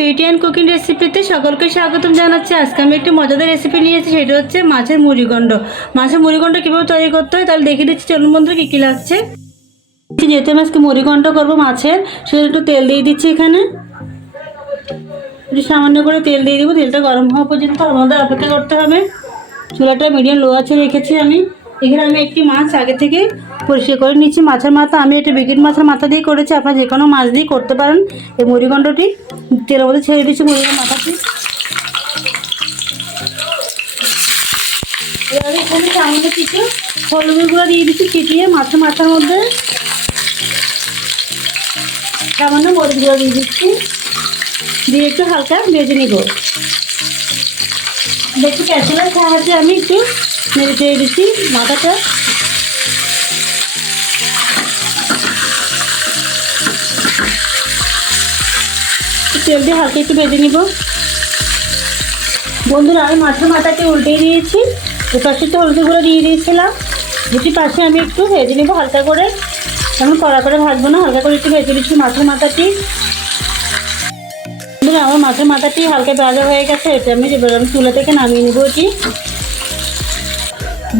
Beauty and cooking রেসিপিতে সকলকে স্বাগতম জানাচ্ছি। আজকে আমি একটি মজাদার রেসিপি নিয়েছি, সেটা হচ্ছে মাছের মুড়িঘণ্ট। মাছের মুড়িঘণ্ট কীভাবে তৈরি করতে হয় তাহলে দেখিয়ে দিচ্ছি। চলুন বন্ধুরা, কী কী লাগছে। যেহেতু আমি আজকে মুড়িঘণ্ট করবো মাছের, সেটা একটু তেল দিয়ে দিচ্ছি। এখানে একটু সামান্য করে তেল দিয়ে দিব। তেলটা গরম হওয়া পর্যন্ত আমাদের অপেক্ষা করতে হবে। চুলাটা মিডিয়াম লো আছে রেখেছি আমি। এখানে আমি একটি মাছ আগে থেকে পরিষ্কার করে নিচ্ছি। মাছের মাথা আমি এটা বিকেট মাছের মাথা দিয়ে করেছি, আপনারা যে কোনো মাছ দিয়ে করতে পারেন। এই মুড়িঘণ্টটি তেলের মধ্যে ছেড়ে দিচ্ছি মুড়িঘণ্ট মাথাটি। এবারে এখানে সামান্য কিছু হলুদের গুঁড়ো দিয়ে দিচ্ছি ছিটিয়ে মাছের মাথার মধ্যে। সামান্য মরিচ গুঁড়ো দিয়ে দিচ্ছি, দিয়ে একটু হালকা ভেজে নিব। দেখছি ক্যাসেলের সাহায্যে আমি একটু নেড়ে চেড়ে দিচ্ছি মাথাটা। তেল দিয়ে হালকা একটু ভেজে নিব। বন্ধুরা, আমি মাছের মাথাকে উল্টে দিয়েছি। এপাশে একটু হলুদ গুঁড়ো দিয়ে দিয়েছিলাম, দুটি পাশে আমি একটু ভেজে নেবো হালকা করে। তেমন কড়া করে ভাজবো না, হালকা করে একটু ভেজে দিচ্ছি মাছের মাথাটি। বন্ধুরা, আমার মাছের মাথাটি হালকা ভাজা হয়ে গেছে। এটা আমি চুলা থেকে নামিয়ে নেবো এটি।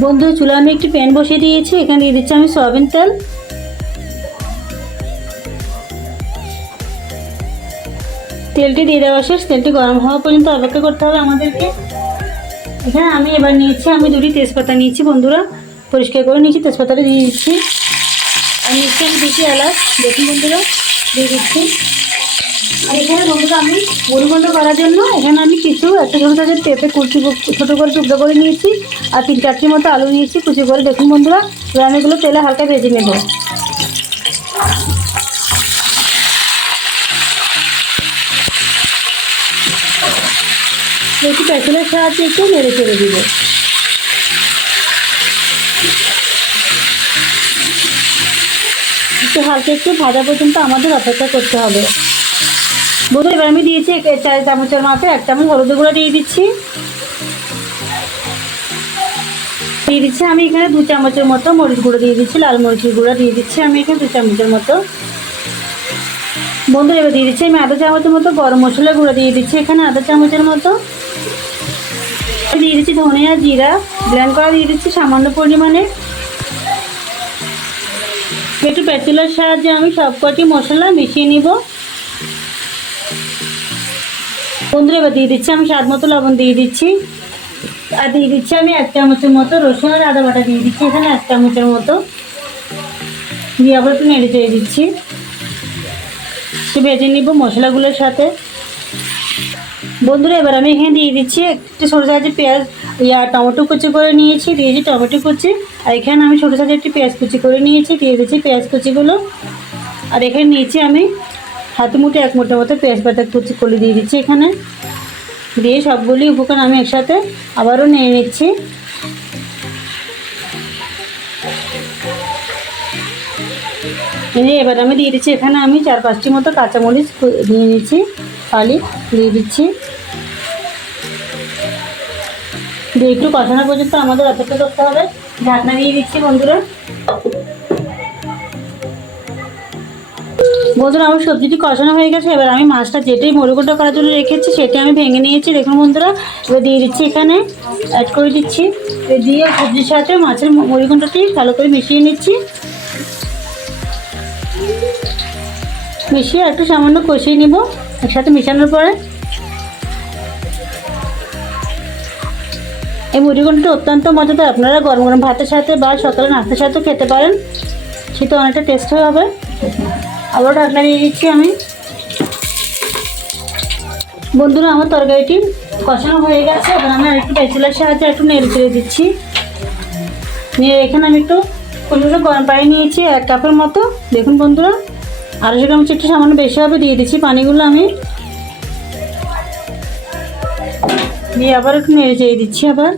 বন্ধু, চুলা আমি একটি প্যান বসিয়ে দিয়েছি, এখানে দিয়ে দিচ্ছি আমি সয়াবিন তেল। তেলটি দিয়ে দেওয়া শেষ। তেলটি গরম হওয়া পর্যন্ত অপেক্ষা করতে হবে আমাদেরকে। এখানে আমি এবার নিয়েছি, আমি দুটি তেজপাতা নিয়েছি বন্ধুরা, পরিষ্কার করে নিয়েছি। তেজপাতাটা দিয়ে দিচ্ছি। আর নিচ্ছি আমি দুটি এলাচ, দেখুন বন্ধুরা, দিয়ে দিচ্ছি। আর এখানে বন্ধুরা আমি মুড়িঘণ্ট করার জন্য এখানে আমি কিছু একটা ছোটো সাইজের পেঁপে কুচি ছোটো করে টুকরো করে নিয়েছি, আর 3-4টির মতো আলু নিয়েছি কুচি করে। দেখুন বন্ধুরা, এবার আমি এগুলো তেলে হালকা ভেজে নেব। একটু পেঁচলের সাহায্যে একটু নেড়ে চেড়ে দিব। একটু হালকা একটু ভাজা পর্যন্ত আমাদের অপেক্ষা করতে হবে। বন্ধুরা, এবার আমি দিয়েছি 4 চামচের মাপে 1 চামচ হলুদ গুঁড়ো দিয়ে দিচ্ছি। দিয়ে দিচ্ছি আমি এখানে 2 চামচের মতো মরিচ গুঁড়ো দিয়ে দিচ্ছি, লাল মরিচের গুঁড়ো দিয়ে দিচ্ছি আমি এখানে 2 চামচের মতো। বন্ধুরা, এবার দিয়ে দিচ্ছি আমি 1/2 চামচের মতো গরম মশলা গুঁড়ো দিয়ে দিচ্ছি, এখানে 1/2 চামচের মতো। দিয়ে দিচ্ছি ধনিয়া জিরা ব্লেন্ড করা দিয়ে দিচ্ছি সামান্য পরিমাণে। একটু প্যাচুলার সাহায্যে আমি সবকটি মশলা মিশিয়ে নিব। বন্ধুরা, এবার দিয়ে দিচ্ছি আমি স্বাদ মতো লবণ দিয়ে দিচ্ছি। আর দিয়ে দিচ্ছি আমি 1 চামচের মতো রসুন আর আদা বাটা দিয়ে দিচ্ছি, এখানে 1 চামচের মতো। দিয়ে আবার একটু নেড়ে চেড়ে দিচ্ছি, একটু ভেজে নিব মশলাগুলোর সাথে। বন্ধুরা, এবার আমি এখানে দিয়ে দিচ্ছি একটু ছোটো সাইজের পেঁয়াজ টমেটো কুচি করে নিয়েছি, দিয়েছি টমেটো কুচি। আর এখানে আমি ছোটো সাইজের একটি পেঁয়াজ কুচি করে নিয়েছি, দিয়ে দিচ্ছি পেঁয়াজ কুচিগুলো। আর এখানে নিয়েছি আমি হাতে মুঠে 1 মুঠোর মতো পেঁয়াজ পাতা কুচি করে দিয়ে দিচ্ছি এখানে। দিয়ে সবগুলি উপকরণ আমি একসাথে আবারও নিয়ে নিচ্ছি। এবার আমি দিয়ে দিচ্ছি এখানে আমি 4-5টি মতো কাঁচামরিচ দিয়ে নিচ্ছি, ফালি দিয়ে দিচ্ছি। দিয়ে একটু কষানো পর্যন্ত আমাদের অপেক্ষা করতে হবে। ঢাকনা দিয়ে দিচ্ছি বন্ধুরা। বন্ধুরা, আমার সবজিটি কষানো হয়ে গেছে। এবার আমি মাছটা যেটাই মুড়িঘণ্ট করার জন্য রেখেছি সেটা আমি ভেঙে নিয়েছি, দেখুন বন্ধুরা। এবার দিয়ে দিচ্ছি, এখানে অ্যাড করে দিচ্ছি। দিয়ে সবজির সাথে মাছের মুড়িঘণ্টটি ভালো করে মিশিয়ে নিচ্ছি। মিশিয়ে একটু সামান্য কষিয়ে নিব একসাথে মিশানোর পরে। এই মুড়িঘণ্টটা অত্যন্ত মজাদার, আপনারা গরম গরম ভাতের সাথে বা সকালে নাস্তার সাথেও খেতে পারেন, সেটা অনেকটা টেস্ট হবে। আবার ঢাকনা দিয়ে দিচ্ছি আমি। বন্ধুরা, আমার তরকারিটি কষানো হয়ে গেছে। এবার আমি আরেকটু পেঁচুলার সাহায্যে একটু নেড়ে চেড়ে দিচ্ছি। নিয়ে এখানে আমি একটু গরম পানি নিয়েছি 1 কাপের মতো। দেখুন বন্ধুরা, 250 গ্রাম একটু সামান্য বেশি হবে। দিয়ে দিচ্ছি পানিগুলো আমি, দিয়ে আবার একটু নেড়ে চেড়ে দিচ্ছি। আবার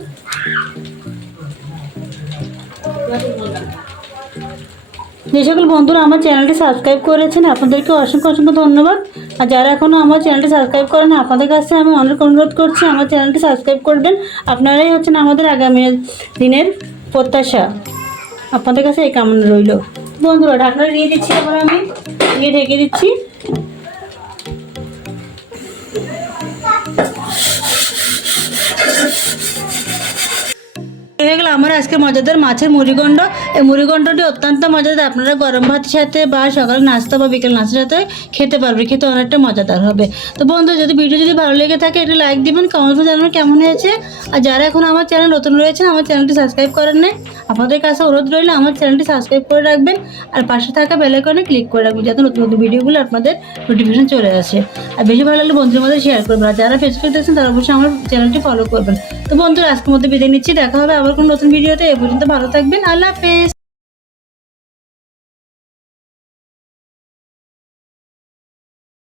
যে সকল বন্ধুরা আমার চ্যানেলটি সাবস্ক্রাইব করেছেন আপনাদেরকে অসংখ্য অসংখ্য ধন্যবাদ। আর যারা এখনও আমার চ্যানেলটি সাবস্ক্রাইব করেন, আপনাদের কাছে আমি অনেক অনুরোধ করছি আমার চ্যানেলটি সাবস্ক্রাইব করবেন। আপনারাই হচ্ছেন আমাদের আগামী দিনের প্রত্যাশা, আপনাদের কাছে এই কামনা রইল। বন্ধুরা, ঢাকনা দিয়ে দিচ্ছি, এবার আমি ঢেকে দিচ্ছি। হয়ে গেল আমার আজকে মজাদার মাছের মুড়িঘণ্ট। এই মুড়িঘণ্টটি অত্যন্ত মজাদার, আপনারা গরম ভাতের সাথে বা সকাল নাস্তা বা বিকেল নাস্তার সাথে খেতে পারবে, খেতে অনেকটা মজাদার হবে। তো বন্ধু, যদি ভিডিও যদি ভালো লেগে থাকে একটু লাইক দিবেন, কমেন্ট করে জানাবেন কেমন হয়েছে। আর যারা এখন আমার চ্যানেল নতুন রয়েছেন, আমার চ্যানেলটি সাবস্ক্রাইব করেন নাই, আপনাদের কাছে অনুরোধ রইলে আমার চ্যানেলটি সাবস্ক্রাইব করে রাখবেন আর পাশে থাকা বেল আইকনে ক্লিক করে রাখবেন, যাতে নতুন নতুন ভিডিওগুলো আপনাদের নোটিফিকেশন চলে আসে। আর বেশি ভালো লাগলে বন্ধুদের মধ্যে শেয়ার করবেন, আর যারা ফেসবুকে দেখছেন তারা অবশ্যই আমার চ্যানেলটি ফলো করবেন। তো বন্ধুরা, আজকের মধ্যে বিদায় নিচ্ছি, দেখা হবে আবার কোনো নতুন ভিডিওতে। এ পর্যন্ত ভালো থাকবেন, আল্লাহ হাফেজ।